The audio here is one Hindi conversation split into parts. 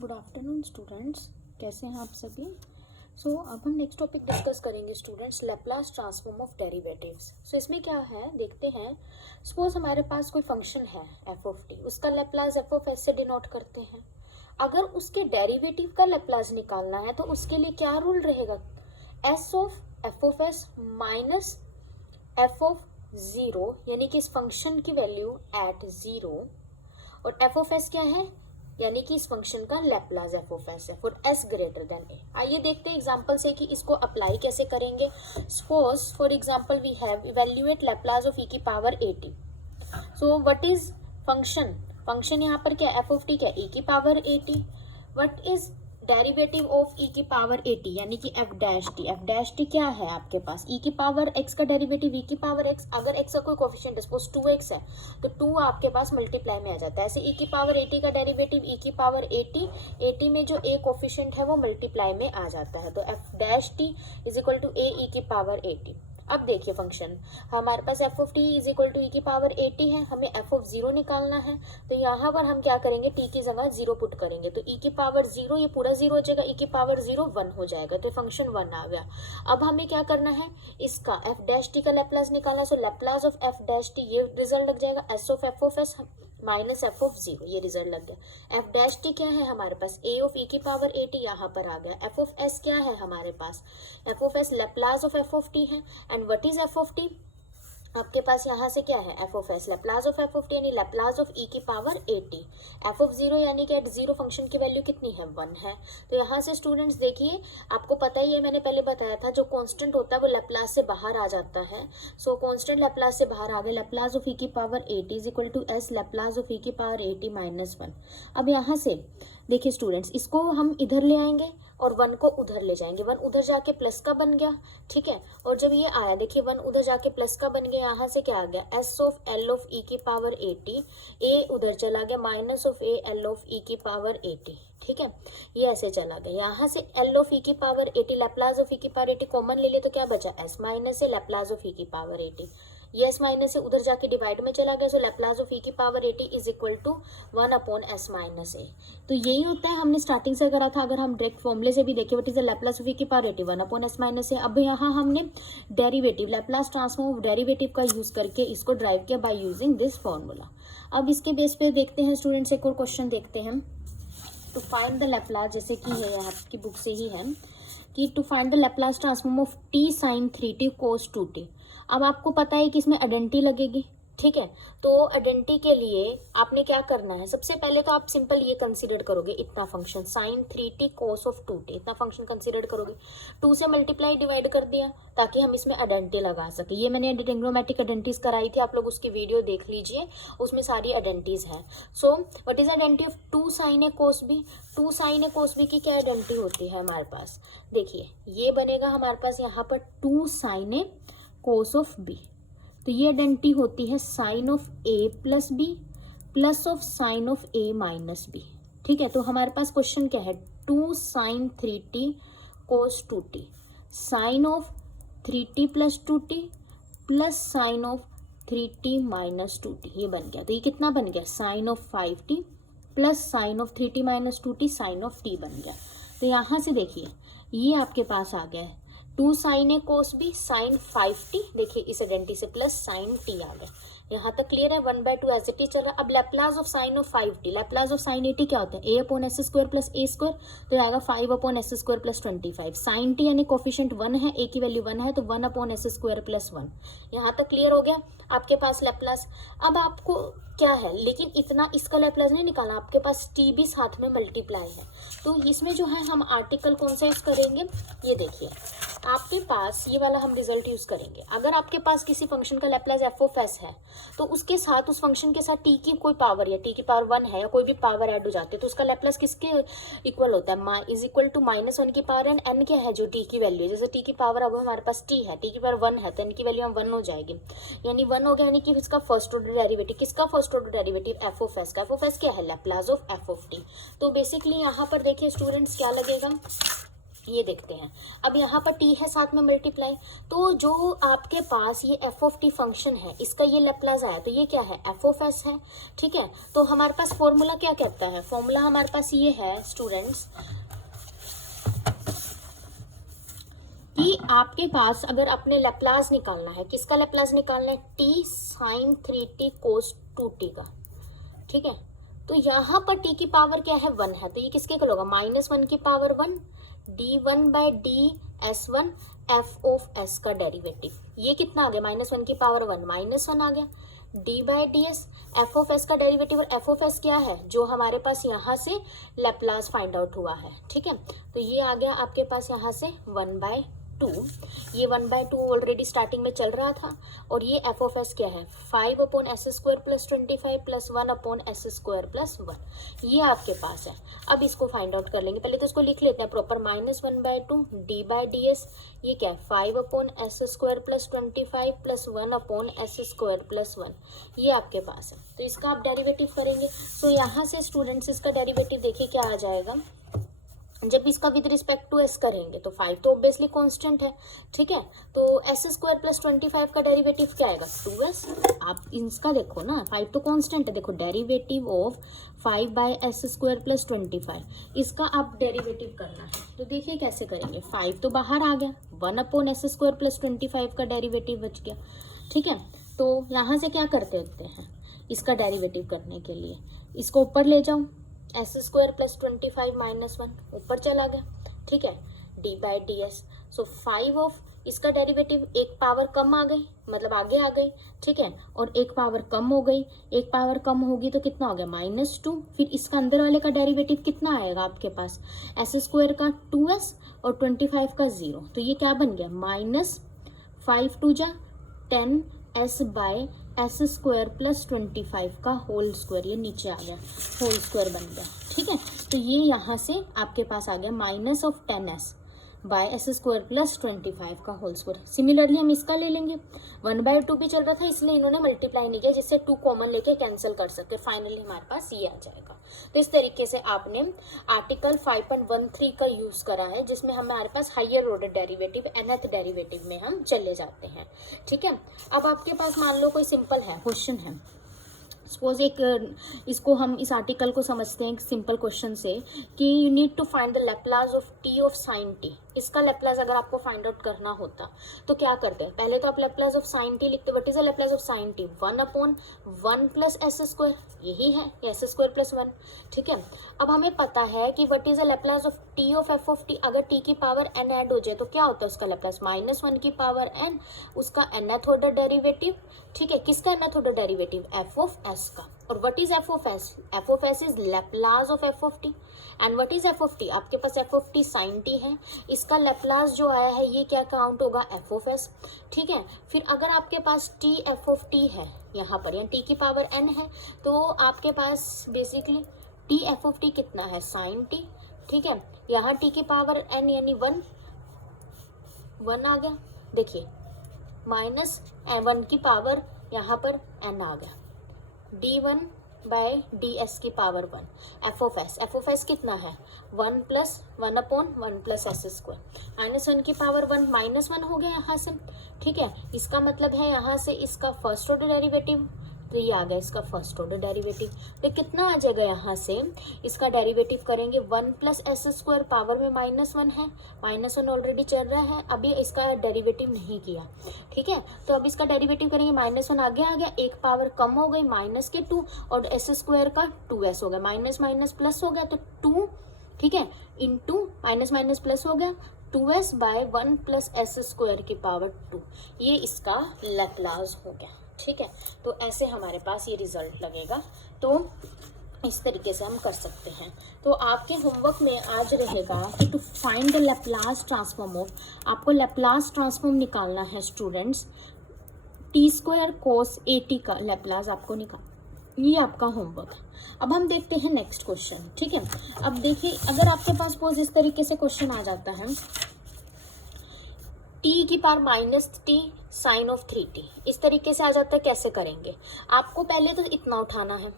गुड आफ्टरनून स्टूडेंट्स, कैसे हैं आप सभी। अब हम नेक्स्ट टॉपिक डिस्कस करेंगे students, Laplace transform of derivatives. इसमें क्या है देखते हैं। सपोज हमारे पास कोई फंक्शन है एफ ऑफ टी, उसका लैप्लास एफ ऑफ एस से डिनोट करते हैं। अगर उसके डेरिवेटिव का लैप्लास निकालना है तो उसके लिए क्या रूल रहेगा, S of f of s minus f of zero, यानी कि इस फंक्शन की वैल्यू एट जीरो, और एफ ऑफ एस क्या है, यानी कि इस फंक्शन का लैप्लास एफ ऑफ एस है फॉर एस ग्रेटर देन ए। आइए देखते हैं एग्जांपल से कि इसको अप्लाई कैसे करेंगे। Suppose for example we have evaluate Laplace of e की power 80। So what is function यहाँ पर क्या, एफ ऑफ टी क्या, ई की power 80। What is derivative of e की पावर 80, यानी कि f dash t. F dash t क्या है आपके पास, ई की पावर एक्स का डेरिवेटिव ई की पावर एक्स। अगर एक्स का कोई कोफिशिएंट सपोज 2x है तो 2 आपके पास मल्टीप्लाई में आ जाता है। ऐसे ई की पावर 80 का डेरिवेटिव ई की पावर 80 में जो ए कोफिशिएंट है वो मल्टीप्लाई में आ जाता है। तो f dash t is equal to a e की पावर 80। अब देखिए फंक्शन हमारे पास f of t is equal to e की पावर 80 है, हमें एफ ऑफ जीरो निकालना है। तो यहाँ पर हम क्या करेंगे, टी की जगह जीरो पुट करेंगे तो ई की पावर जीरो, ये पूरा जीरो हो जाएगा, ई की पावर जीरो 1 हो जाएगा, तो फंक्शन 1 आ गया। अब हमें क्या करना है, इसका एफ डैश टी का लैप्लास निकालना है। So Laplace of f dash t, ये रिजल्ट लग जाएगा s of s minus f of zero, ये रिजल्ट लग गया। एफ डैश टी क्या है हमारे पास, ए ऑफ ई की पावर 80 यहाँ पर आ गया। एफ ऑफ एस क्या है हमारे पास, f of s Laplace of f of t है। And what is f of t, आपके पास यहाँ से क्या है, f of s Laplace of f of t यानी लैप्लास ऑफ ई की पावर 80। एफ ऑफ जीरो यानी कि एट जीरो फंक्शन की वैल्यू कितनी है, 1 है। तो यहाँ से स्टूडेंट्स देखिए, आपको पता ही है, मैंने पहले बताया था, जो कांस्टेंट होता है वो लैप्लास से बाहर आ जाता है। सो कांस्टेंट लैप्लास से बाहर आ गया, लैप्लास ऑफ ई की power 80 is equal to s Laplace of e की पावर 80 माइनस 1। अब यहाँ से देखिए स्टूडेंट्स, इसको हम इधर ले आएंगे और 1 को उधर ले जाएंगे। 1 उधर जाके प्लस का बन गया, ठीक है। और जब ये आया देखिए 1 उधर जाके प्लस का बन गया, यहाँ से क्या आ गया, s of L of e की पावर 80, ए उधर चला गया minus of a L of e की पावर 80, ठीक है। ये ऐसे चला गया, यहाँ से एल ऑफ ई की पावर 80 लैप्लास ऑफ ई की पावर 80 कॉमन ले लिया तो क्या बचा, s minus a Laplace of e की पावर 80। ये एस माइनस से उधर जाके डिवाइड में चला गया। सो लैप्लास ऑफ ई की power 80 is equal to 1 upon s minus a. तो यही होता है, हमने स्टार्टिंग से करा था। अगर हम डायरेक्ट फॉर्मूले से भी देखें, what is the Laplace of e की power 80, 1 upon s minus a. अब यहाँ हमने derivative Laplace transform of derivative का यूज करके इसको ड्राइव किया बाय यूजिंग दिस फॉर्मूला। अब इसके बेस पे देखते हैं स्टूडेंट्स, एक और क्वेश्चन देखते हैं। टू फाइंड द लैप्लास, जैसे कि है यहाँ की बुक से ही है कि to find the Laplace transform of t sine 3t cos 2t। अब आपको पता है कि इसमें आइडेंटिटी लगेगी, ठीक है। तो आइडेंटिटी के लिए आपने क्या करना है, सबसे पहले तो आप सिंपल ये कंसीडर करोगे, इतना function sine 3t cos of 2t, इतना फंक्शन कंसीडर करोगे। 2 से मल्टीप्लाई डिवाइड कर दिया ताकि हम इसमें आइडेंटिटी लगा सके। ये मैंने ट्रिग्नोमेट्रिक आइडेंटिटीज कराई थी, आप लोग उसकी वीडियो देख लीजिए, उसमें सारी आइडेंटिटीज है। So what is identity of 2 sine A cos B. 2 sine A cos B की क्या आइडेंटिटी होती है हमारे पास, देखिए ये बनेगा हमारे पास यहाँ पर 2 sine A cos of B. तो ये आइडेंटिटी होती है sine of A plus B plus of sine of A minus B, ठीक है। तो हमारे पास क्वेश्चन क्या है, 2 sine 3t cos 2t, sine of 3t plus 2t plus sine of 3t minus 2t, ये बन गया। तो ये कितना बन गया, sine of 5t plus sine of 3t minus 2t sine of t बन गया। तो यहाँ से देखिए ये आपके पास आ गया है 2 sine A cos B sign 5t, देखिए इस आइडेंटिटी से प्लस साइन t आ गया। यहाँ तक क्लियर है, 1/2 एज इट इज चल रहा है। अब Laplace of sine of 5t, Laplace of sine 80 क्या होता है, a upon s square plus a square, तो आएगा 5 upon s square plus 25। Sine t यानी कोफिशिएंट 1 है, a की वैल्यू 1 है, तो 1 अपॉन एस स्क्वायर प्लस 1। यहाँ तक क्लियर हो गया आपके पास लैप्लास। अब आपको क्या है, लेकिन इतना इसका लैप्लास नहीं निकालना, आपके पास t भी साथ में मल्टीप्लाई है। तो इसमें जो है हम आर्टिकल कौन सा यूज करेंगे, ये देखिए आपके पास ये वाला हम रिजल्ट यूज करेंगे। अगर आपके पास किसी फंक्शन का लैप्लास एफ ऑफ एस है तो उसके साथ उस फंक्शन के साथ टी की कोई पावर या टी की पावर 1 है या कोई भी पावर ऐड हो जाती है तो उसका लैप्लास किसके इक्वल होता है, इज इक्वल टू -1 की पावर एन। एन क्या है, जो टी की वैल्यू है, जैसे टी की पावर अब हमारे पास टी है, टी की पावर 1 है तो एन की वैल्यू हम 1 हो जाएगी, यानी 1 हो गया। यानी कि इसका फर्स्ट ऑर्डर डेरिवेटिव, किसका first order derivative, f of s का। एफ ऑफ एस क्या है, Laplace of f of T. तो बेसिकली यहाँ पर देखिए स्टूडेंट्स क्या लगेगा, ये देखते हैं। अब यहाँ पर t है साथ में मल्टीप्लाई, तो जो आपके पास ये एफ ऑफ टी फंक्शन है इसका ये लैप्लास आया, तो ये क्या है, एफ ऑफ एस है। ठीक है, तो हमारे पास फॉर्मूला क्या कहता है, फॉर्मूला हमारे पास ये है स्टूडेंट्स कि आपके पास अगर अपने लैप्लास निकालना है, किसका लैप्लास निकालना है, T sine 3t cos 2t का। ठीक है, तो यहाँ पर t की पावर क्या है, 1 है, तो ये किसके इक्वल होगा, -1 की power 1 d1 by D S one F of s का डेरिवेटिव। ये कितना आ गया, -1 की पावर 1 -1 आ गया, D by D S f of s का डेरिवेटिव। और एफ ऑफ एस क्या है, जो हमारे पास यहाँ से लैप्लास फाइंड आउट हुआ है। ठीक है, तो ये आ गया आपके पास यहाँ से 1/2, ये 1/2 ऑलरेडी स्टार्टिंग में चल रहा था। और ये एफ ऑफ एस क्या है, 5/s² + 25 + 1/s² + 1, ये आपके पास है। अब इसको फाइंड आउट कर लेंगे, पहले तो इसको लिख लेते हैं proper, -1/2 D by D S, ये क्या है 5/s² + 25 + 1/s² + 1, ये आपके पास है। तो इसका आप डेरिवेटिव करेंगे, तो यहाँ से स्टूडेंट्स इसका डेरिवेटिव देखिए क्या आ जाएगा। जब इसका विद रिस्पेक्ट टू एस करेंगे तो 5 तो ऑब्वियसली कांस्टेंट है। ठीक है, तो s² + 25 का डेरिवेटिव क्या आएगा, 2s। आप इसका देखो ना, 5 तो कांस्टेंट है, देखो डेरिवेटिव ऑफ 5/s² + 25, इसका आप डेरिवेटिव करना है। तो देखिए कैसे करेंगे, 5 तो बाहर आ गया, 1/s² + 25 का डेरिवेटिव बच गया। ठीक है, तो यहाँ से क्या करते हैं, इसका डेरिवेटिव करने के लिए इसको ऊपर ले जाओ, s² + 25 -1 ऊपर चला गया। ठीक है, d by D S, so 5 of इसका डेरिवेटिव, एक पावर कम आ गई, मतलब आगे आ गई। ठीक है, और एक पावर कम हो गई, एक पावर कम होगी तो कितना हो गया, -2। फिर इसका अंदर वाले का डेरिवेटिव कितना आएगा आपके पास, s² का 2s और 25 का 0, तो ये क्या बन गया, -5 2 जा 10s/s² + 25 का होल स्क्वायर, ये नीचे आ गया, होल स्क्वायर बन गया। ठीक है, तो ये यहाँ से आपके पास आ गया -10s/s² + 25 का होल स्क्वायर। सिमिलरली हम इसका ले लेंगे, 1/2 भी चल रहा था इसलिए इन्होंने मल्टीप्लाई नहीं किया, जिससे 2 कॉमन लेके कैंसिल कर सके, फाइनली हमारे पास ये आ जाएगा। तो इस तरीके से आपने आर्टिकल 5.13 का यूज करा है, जिसमें हमारे पास higher order derivative nth derivative में हम चले जाते हैं। ठीक है, अब आपके पास मान लो कोई सिंपल है क्वेश्चन है, सपोज इसको हम इस आर्टिकल को समझते हैं एक सिंपल क्वेश्चन से कि you need to find the Laplace of t of sine t. इसका लैप्लास अगर आपको फाइंड आउट करना होता तो क्या करते हैं, पहले तो आप लैप्लास ऑफ साइन टी लिखते, what is the Laplace of sine T, 1/1 + s², यही है s² + 1। ठीक है, अब हमें पता है कि what is the Laplace of t of f of T, अगर टी की पावर n ऐड हो जाए तो क्या होता है उसका लैप्लास, -1 की पावर n, उसका nth ऑर्डर डेरिवेटिव। ठीक है, किसका nth order derivative, f of s का। और what is f of s, f of s is Laplace of f of t. And what is f of t, आपके पास f of t sine t है, इसका लैप्लास जो आया है ये क्या काउंट होगा, एफ ऑफ एस। ठीक है, फिर अगर आपके पास टी एफ ऑफ टी है यहाँ पर, या टी की पावर n है, तो आपके पास basically t f of t कितना है, साइन टी। ठीक है, यहाँ टी की पावर n यानी 1 आ गया, देखिए -1 की पावर यहाँ पर n आ गया, d1 बाई डी एस की पावर 1, एफ ऑफ एस कितना है, 1 + 1/1 + s², -1 की पावर 1 -1 हो गया यहाँ से। ठीक है, इसका मतलब है यहाँ से इसका फर्स्ट ऑर्डर डेरिवेटिव, तो ये आ गया इसका फर्स्ट ऑर्डर डेरिवेटिव। तो कितना आ जाएगा यहाँ से, इसका डेरिवेटिव करेंगे 1 + s², पावर में -1 है, -1 ऑलरेडी चल रहा है, अभी इसका डेरिवेटिव नहीं किया। ठीक है, तो अब इसका डेरिवेटिव करेंगे, -1 आगे आ गया, एक पावर कम हो गई -2 और s² का 2s हो गया, माइनस प्लस हो गया तो 2, ठीक है, इंटू माइनस प्लस हो गया 2s/1 + s² की पावर 2, ये इसका लैप्लास हो गया। ठीक है, तो ऐसे हमारे पास ये रिजल्ट लगेगा, तो इस तरीके से हम कर सकते हैं। तो आपके होमवर्क में आज रहेगा कि to find the Laplace transform of, आपको लैप्लास ट्रांसफॉर्म निकालना है स्टूडेंट्स, t² cos at का लैप्लास आपको निकाल, ये आपका होमवर्क है। अब हम देखते हैं नेक्स्ट क्वेश्चन। ठीक है, अब देखिए अगर आपके पास सपोज इस तरीके से क्वेश्चन आ जाता है, t की power -t sign of 3t, इस तरीके से आ जाता है, कैसे करेंगे, आपको पहले तो इतना उठाना है।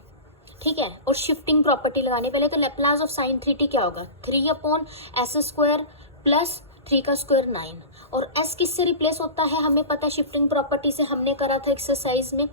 ठीक है, और शिफ्टिंग प्रॉपर्टी लगानी, पहले तो लैप्लास ऑफ साइन 3t क्या होगा, 3/s² प्लस 3 का स्क्वायर 9, और s किससे रिप्लेस होता है हमें पता है, शिफ्टिंग प्रॉपर्टी से हमने करा था एक्सरसाइज में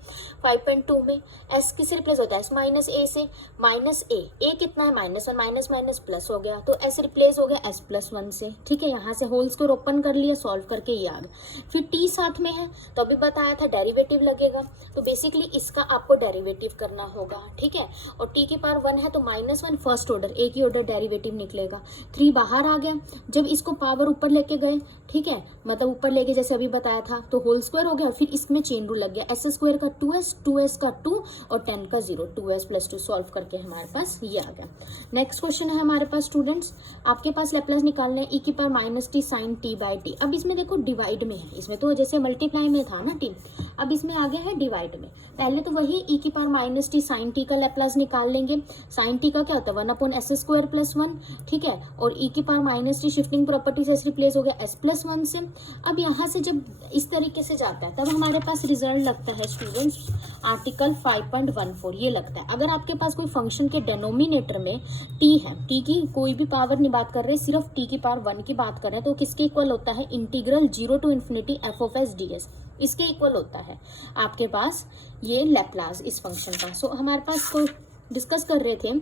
5.2 में। s किससे रिप्लेस होता है, s माइनस ए से, माइनस ए कितना है -1, माइनस माइनस प्लस हो गया, तो s रिप्लेस हो गया s प्लस 1 से। ठीक है, यहाँ से होल्स को ओपन कर लिया, सॉल्व करके ये आ गया। फिर t साथ में है तो अभी बताया था डेरिवेटिव लगेगा, तो बेसिकली इसका आपको डेरिवेटिव करना होगा। ठीक है, और t की पावर 1 है तो -1 फर्स्ट ऑर्डर, एक ही ऑर्डर डेरिवेटिव निकलेगा। 3 बाहर आ गया, जब इसको पावर ऊपर लेके गए, ठीक है, मतलब ऊपर लेके जैसे अभी बताया था, तो होल स्क्वायर हो गया, और फिर इसमें चेन रूल लग गया, s स्क्वायर का 2s, 2s का 2 और 10 का 0, 2s प्लस 2 सॉल्व करके हमारे पास ये आ गया। नेक्स्ट क्वेश्चन है हमारे पास स्टूडेंट्स, आपके पास लैप्लास निकालना है e की power minus t sine t by t. अब इसमें देखो डिवाइड में है, इसमें तो जैसे मल्टीप्लाई में था ना टी, अब इसमें आ गया है डिवाइड में। पहले तो वही e की power minus t sine t का लैप्लास निकाल लेंगे। साइन टी का क्या होता है 1/s स्क्वायर प्लस 1, ठीक है, और e की power minus T shifting property से रिप्लेस हो गया s प्लस 1 से। अब यहाँ से जब इस तरीके से जाता है तब हमारे पास रिजल्ट लगता है स्टूडेंट्स आर्टिकल 5.14 ये लगता है। अगर आपके पास कोई फंक्शन के डेनोमिनेटर में t है, t की कोई भी पावर नहीं बात कर रहे, सिर्फ t की पावर 1 की बात कर रहे हैं, तो किसके इक्वल होता है, integral 0 to infinity f of s ds, इसके इक्वल होता है आपके पास ये लैप्लास इस फंक्शन का। सो हमारे पास को डिस्कस कर रहे थे,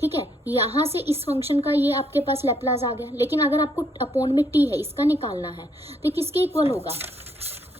ठीक है, यहाँ से इस फंक्शन का ये आपके पास लैप्लास आ गया, लेकिन अगर आपको अपोन में t है इसका निकालना है तो किसके इक्वल होगा,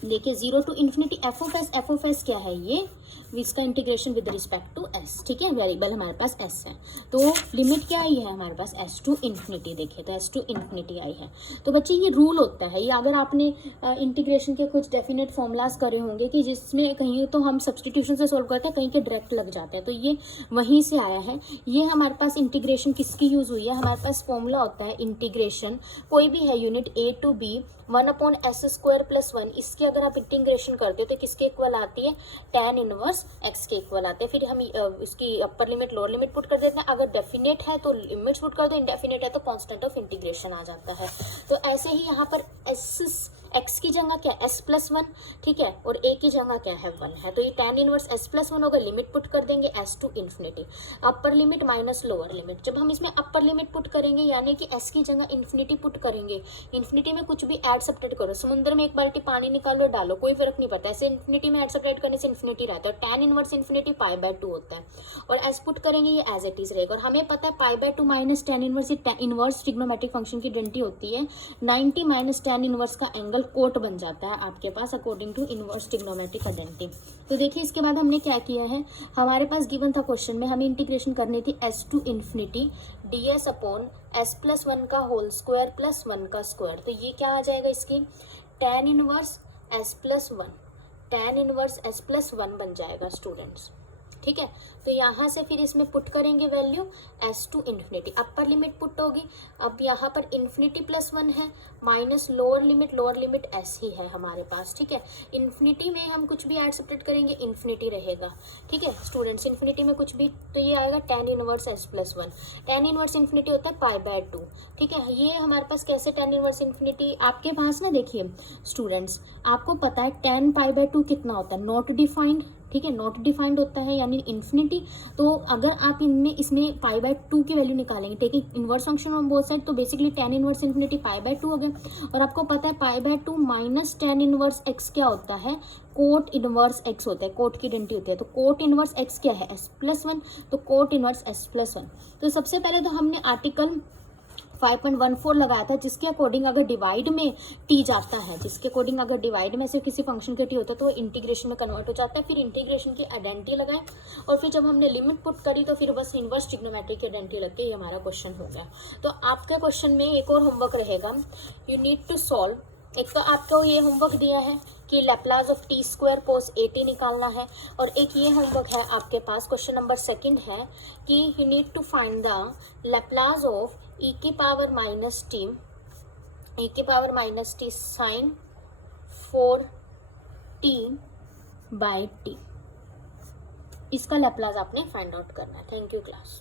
देखिए 0 to infinity f of s क्या है ये, इसका integration with respect to s, ठीक है, वेरिएबल हमारे पास s है, तो लिमिट क्या आई है हमारे पास s टू इन्फिनिटी, देखिए तो s टू इन्फिनिटी आई है। तो बच्चे ये रूल होता है, ये अगर आपने इंटीग्रेशन के कुछ डेफिनेट फॉर्मूलाज करे होंगे कि जिसमें कहीं तो हम सब्सटीट्यूशन से सोल्व करते हैं, कहीं के डायरेक्ट लग जाते हैं, तो ये वहीं से आया है। ये हमारे पास इंटीग्रेशन किसकी यूज हुई है, हमारे पास फॉर्मूला होता है इंटीग्रेशन कोई भी है unit a to b 1/s square plus 1, इसकी अगर आप इंटीग्रेशन करते हो तो किसके इक्वल आती है, tan इनवर्स x के इक्वल आते हैं। फिर हम इसकी upper limit lower limit put कर देते हैं, अगर डेफिनेट है तो लिमिट्स पुट कर दो, इंडेफिनेट है तो कांस्टेंट ऑफ इंटीग्रेशन आ जाता है। तो ऐसे ही यहाँ पर x की जगह क्या है s प्लस 1, ठीक है, और a की जगह क्या है 1 है, तो ये tan इनवर्स s प्लस 1 होगा, लिमिट पुट कर देंगे s to infinity, upper limit minus lower limit. जब हम इसमें अपर लिमिट पुट करेंगे यानी कि s की जगह इन्फिनिटी पुट करेंगे, इन्फिनिटी में कुछ भी ऐड सब्ट्रैक्ट करो, समुद्र में एक बाल्टी पानी निकालो डालो कोई फर्क नहीं पड़ता, ऐसे इन्फिनिटी में ऐड सब्ट्रैक्ट करने से इन्फिनिटी रहता है, और tan इनवर्स इन्फिनिटी π/2 होता है, और s पुट करेंगे ये एज इट इज रहेगा। और हमें पता है π/2 minus tan inverse, inverse trigonometric function की आइडेंटिटी होती है 90 माइनस tan इनवर्स का एंगल कोट बन जाता है आपके पास according to inverse trigonometric identity. तो देखिए इसके बाद हमने क्या किया है, हमारे पास गिवन था क्वेश्चन में, हमें इंटीग्रेशन करनी थी s to infinity ds upon s plus 1 का होल स्क्वायर प्लस 1 का स्क्वायर, तो ये क्या आ जाएगा इसकी tan inverse s plus 1, tan inverse s plus 1 बन जाएगा स्टूडेंट्स, ठीक है। तो यहाँ से फिर इसमें पुट करेंगे value s to infinity, upper limit put होगी, अब यहाँ पर इन्फिनिटी प्लस 1 है माइनस लोअर लिमिट s ही है हमारे पास, ठीक है। इन्फिनिटी में हम कुछ भी ऐड सब्ट्रैक्ट करेंगे इन्फिनिटी रहेगा, ठीक है स्टूडेंट्स, इन्फिनिटी में कुछ भी तो ये आएगा tan inverse s plus 1, tan inverse infinity होता है π/2, ठीक है। ये हमारे पास कैसे tan इनवर्स इन्फिनिटी, आपके पास ना देखिए स्टूडेंट्स, आपको पता है tan π/2 कितना होता है, नॉट डिफाइंड, ठीक है, नॉट डिफाइंड होता है यानी इन्फिनिटी। तो अगर आप इनमें इसमें π/2 की वैल्यू निकालेंगे, taking inverse function on both side, तो बेसिकली tan इनवर्स इन्फिनिटी π/2 हो गया। और आपको पता है π/2 माइनस tan इनवर्स x क्या होता है, कोट इनवर्स x होता है, कोट की आइडेंटिटी होती है, तो कोट इनवर्स x क्या है s प्लस 1, तो कोट इनवर्स s प्लस 1। तो सबसे पहले तो हमने आर्टिकल 5.14 लगाया था, जिसके अकॉर्डिंग अगर डिवाइड में t जाता है, जिसके अकॉर्डिंग अगर डिवाइड में से किसी फंक्शन के t होता है तो वो इंटीग्रेशन में कन्वर्ट हो जाता है। फिर इंटीग्रेशन की आइडेंटिटी लगाए और फिर जब हमने लिमिट पुट करी तो फिर बस इनवर्स ट्रिग्नोमेट्रिक की आइडेंटिटी लग के ये हमारा क्वेश्चन हो गया। तो आपके क्वेश्चन में एक और होमवर्क रहेगा, यू नीड टू सॉल्व, एक तो आपको ये होमवर्क दिया है कि लैप्लास ऑफ टी स्क्वायर कोस 80 निकालना है, और एक ये होमवर्क है आपके पास क्वेश्चन नंबर 2 है कि you need to find the Laplace of e की power minus t sine 4t by t, इसका लैप्लास आपने फाइंड आउट करना है। Thank you class.